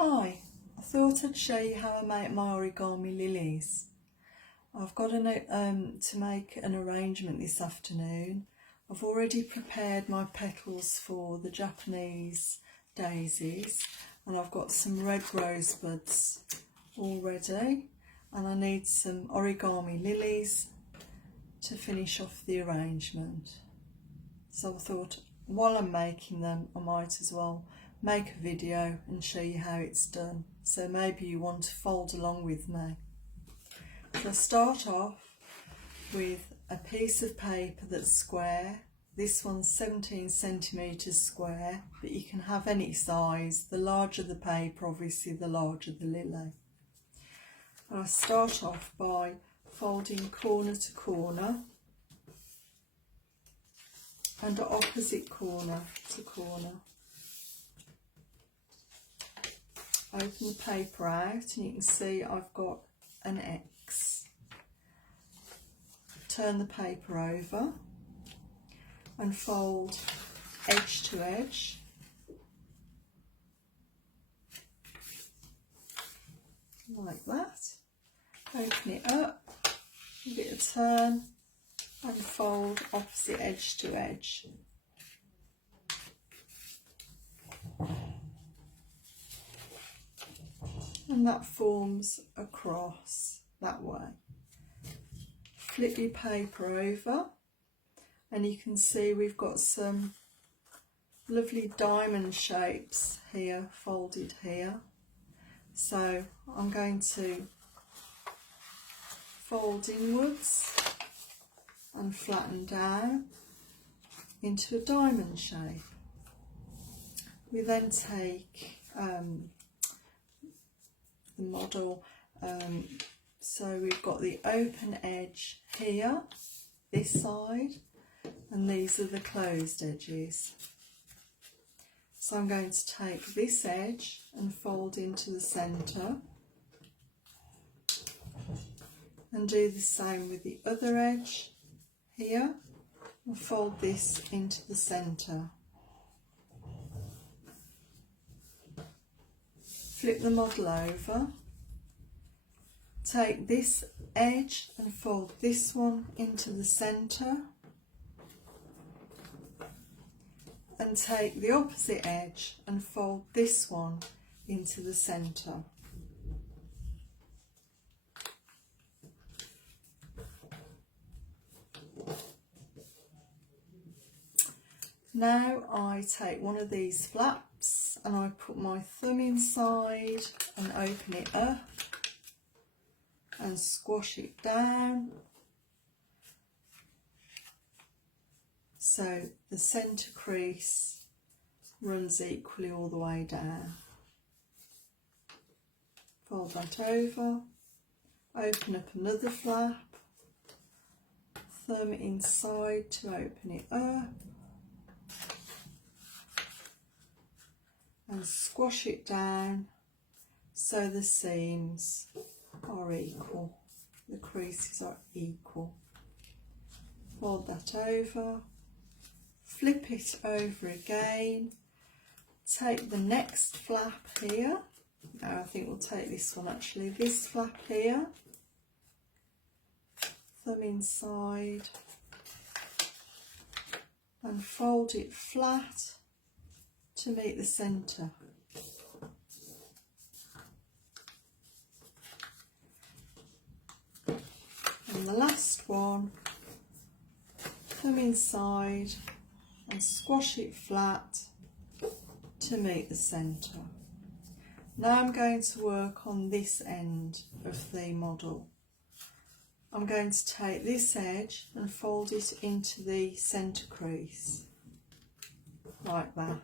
Hi, I thought I'd show you how I make my origami lilies. I've got to make an arrangement this afternoon. I've already prepared my petals for the Japanese daisies, and I've got some red rosebuds all ready, and I need some origami lilies to finish off the arrangement. So I thought while I'm making them I might as well make a video and show you how it's done, so maybe you want to fold along with me. So I start off with a piece of paper that's square. This one's 17 centimetres square, but you can have any size. The larger the paper, obviously the larger the lily. And I start off by folding corner to corner and opposite corner to corner. Open the paper out and you can see I've got an X. Turn the paper over and fold edge to edge. Like that. Open it up, give it a turn and fold opposite edge to edge. And that forms a cross that way. Flip your paper over and you can see we've got some lovely diamond shapes here, folded here. So I'm going to fold inwards and flatten down into a diamond shape. We then take the model, so we've got the open edge here, this side, and these are the closed edges. So I'm going to take this edge and fold into the centre and do the same with the other edge here and fold this into the centre. Flip the model over, take this edge and fold this one into the centre, and take the opposite edge and fold this one into the centre. Now I take one of these flaps and I put my thumb inside and open it up and squash it down so the centre crease runs equally all the way down. Fold that over, open up another flap, thumb inside to open it up and squash it down so the seams are equal, the creases are equal. Fold that over, flip it over again, take the next flap here, I think we'll take this one actually, this flap here, thumb inside and fold it flat to meet the centre. And the last one, thumb inside and squash it flat to meet the centre. Now I'm going to work on this end of the model. I'm going to take this edge and fold it into the centre crease, like that.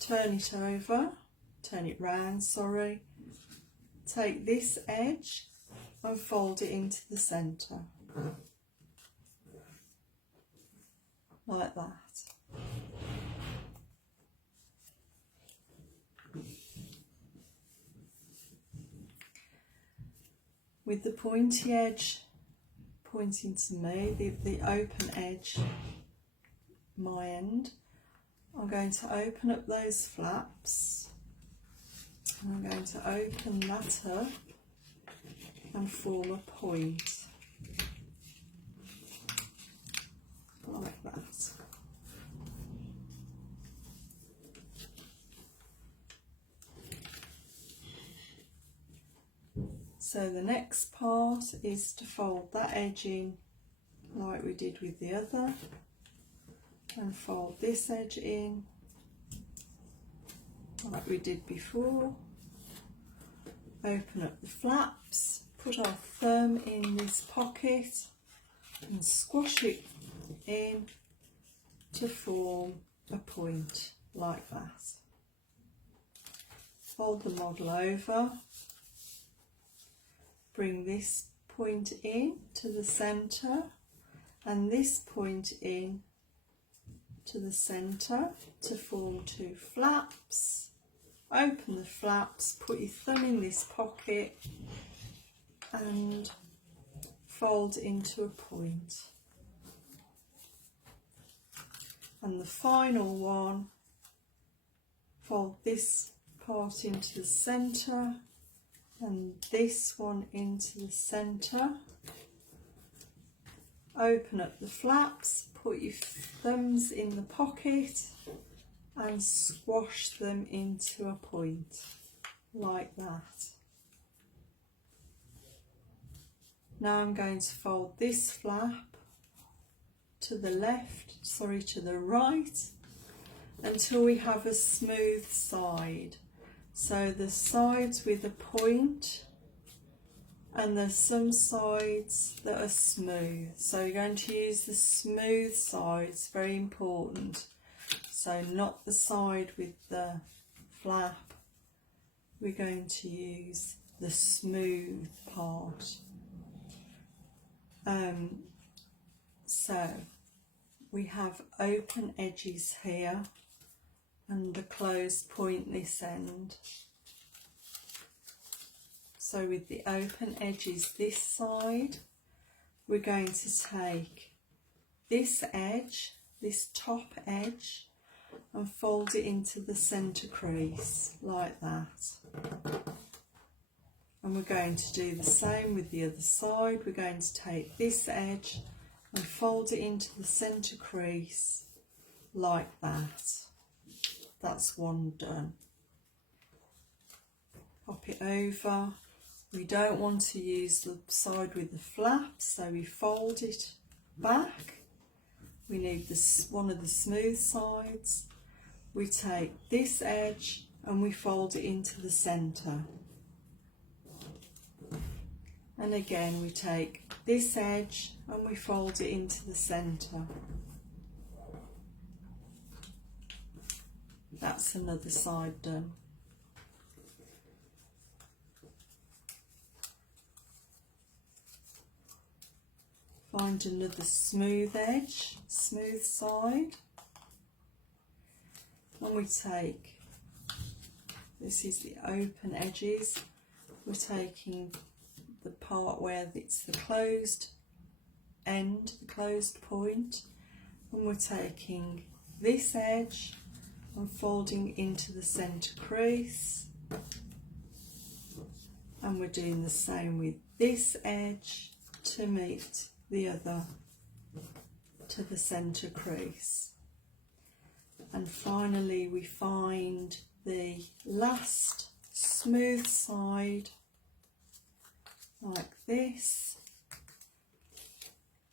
Turn it over, turn it round, sorry. Take this edge and fold it into the centre, like that. With the pointy edge pointing to me, the open edge, my end, I'm going to open up those flaps I'm going to open that up and form a point like that. So the next part is to fold that edge in like we did with the other, and fold this edge in like we did before. Open up the flaps, put our thumb in this pocket and squash it in to form a point like that. Fold the model over, bring this point in to the centre and this point in to the centre to form two flaps. Open the flaps, put your thumb in this pocket and fold into a point. And the final one, fold this part into the centre and this one into the centre. Open up the flaps, put your thumbs in the pocket and squash them into a point like that. Now I'm going to fold this flap to the right until we have a smooth side. So the sides with a point, and there's some sides that are smooth. So you're going to use the smooth sides, very important. So not the side with the flap, we're going to use the smooth part. So we have open edges here and a closed point this end. So with the open edges this side, we're going to take this edge, this top edge, and fold it into the centre crease like that. And we're going to do the same with the other side. We're going to take this edge and fold it into the centre crease like that. That's one done. Pop it over. We don't want to use the side with the flap, so we fold it back. We need this one of the smooth sides. We take this edge and we fold it into the centre. And again we take this edge and we fold it into the centre. That's another side done. Find another smooth edge, smooth side, and we take, this is the open edges, we're taking the part where it's the closed end, the closed point, and we're taking this edge and folding into the centre crease, and we're doing the same with this edge to meet the other to the centre crease. And finally we find the last smooth side like this.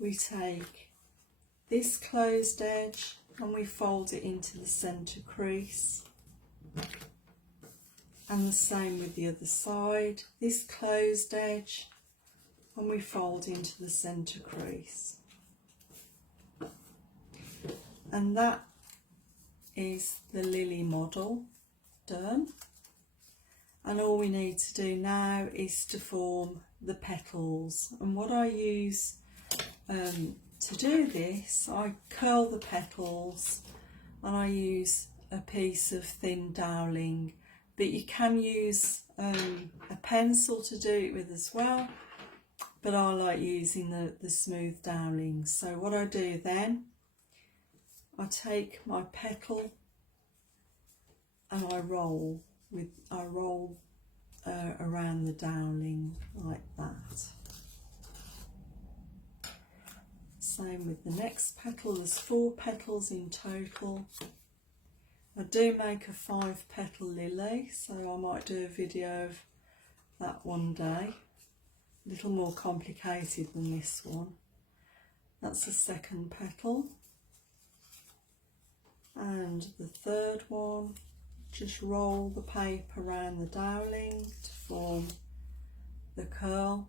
We take this closed edge and we fold it into the centre crease, and the same with the other side, this closed edge and we fold into the centre crease. And that is the lily model done. And all we need to do now is to form the petals. And what I use to do this, I curl the petals and I use a piece of thin doweling, but you can use a pencil to do it with as well. But I like using the smooth doweling. So what I do then, I take my petal and I roll I roll around the doweling like that. Same with the next petal. There's 4 petals in total. I do make a 5 petal lily, so I might do a video of that one day. A little more complicated than this one. That's the second petal. And the third one, just roll the paper around the doweling to form the curl.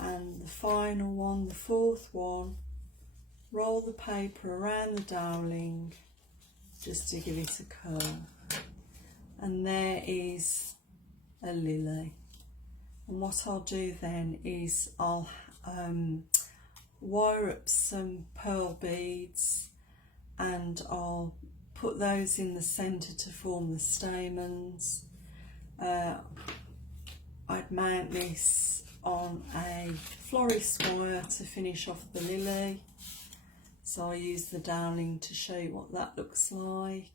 And the final one, the fourth one, roll the paper around the doweling just to give it a curl. And there is a lily. And what I'll do then is I'll wire up some pearl beads and I'll put those in the centre to form the stamens. I'd mount this on a florist wire to finish off the lily. So I use the doweling to show you what that looks like.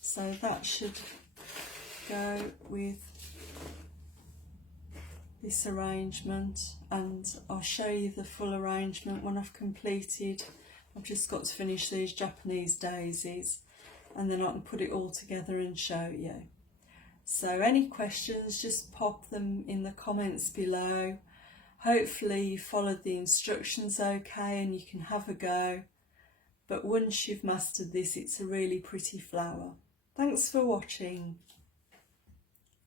So that should go with this arrangement, and I'll show you the full arrangement when I've completed. I've just got to finish these Japanese daisies and then I can put it all together and show you. So any questions, just pop them in the comments below. Hopefully you followed the instructions okay and you can have a go. But once you've mastered this, it's a really pretty flower. Thanks for watching.